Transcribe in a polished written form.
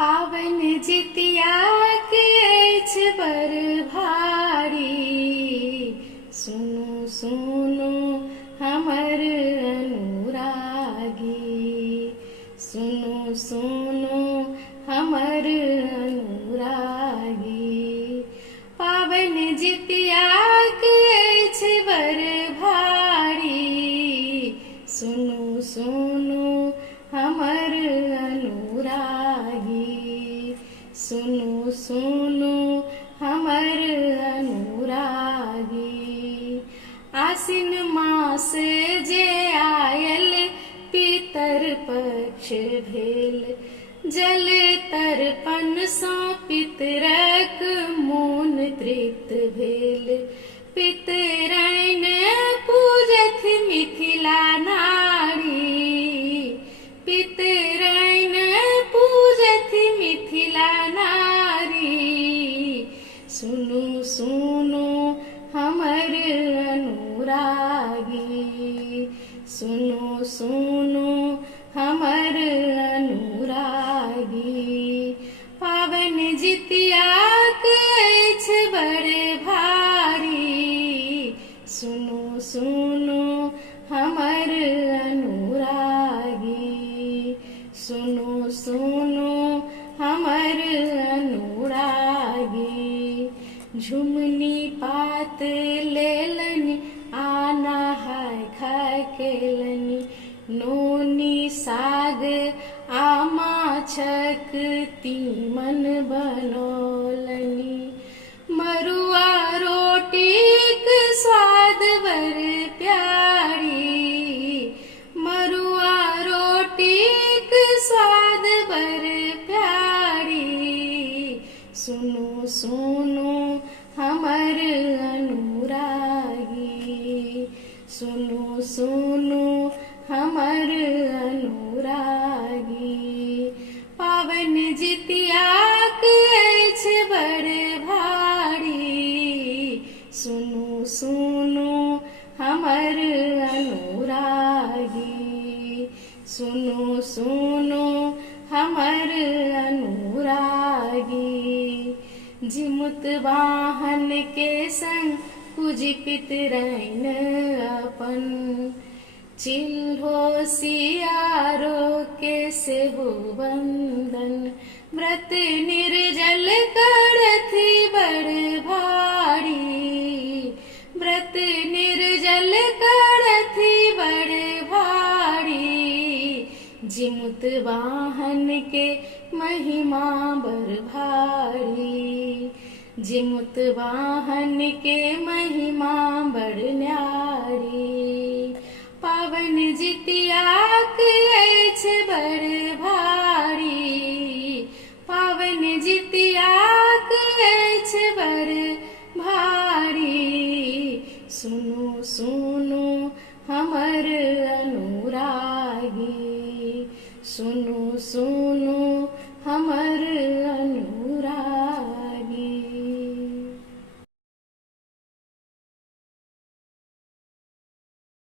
पावन जितिया के अछि बर भारी। सुनु सुनु हमर अनुरागी, सुनु सुनु हमर अनुरागी। पावन जितिया के अछि बर भारी। सुनु सुनु हमर अनुरागी, सुनु सुनु हमर अनुरागी। आसिन मास जे आयल पितर पक्ष भेल, जल तर्पण सँ पितरक मोन तृप्त भेल। पितरैन पूजथ मिथिला नारी, पितरैन पूजथ मिथिला नारी। सुनु सुनु हमर अनुरागी, सुनु सुनु हमर अनुरागी। पावन जितिया के अछि बर भारी। सुनु सुनु हमर अनुरागी, सुनु सुनु हमर अनुरागी। झुमनी पात लेलनि आ नहाय खाय केलनि, नोनी साग आ माछक तीमन बनौलनि। मरुआ रोटीक स्वाद बर प्यारी, मरुआ रोटीक स्वाद बर प्यारी। सुनु सुनु हमर अनुरागी, सुनु सुनु हमर अनुरागी। पावन जितिया के अछि बर भारी। सुनु सुनु हमर अनुरागी, सुनु सुनु हमर अनुरागी। जिमुत वाहन के संग पूजि पितरैन अपन, चिल्हो सियारो के सेहो वंदन। व्रत निर्जल करथि बड़ भारी, व्रत निर्जल करथि बड़ भारी। जिमुत वाहन के महिमा बर भारी, जिमुत वाहन के महिमा बड़ न्यारी। पावन जितिया के अछि बर भारी, पावन जितिया के अछि बर भारी। सुनु सुनु हमर अनुरागी, सुनु सुनु हमर अनुरागी।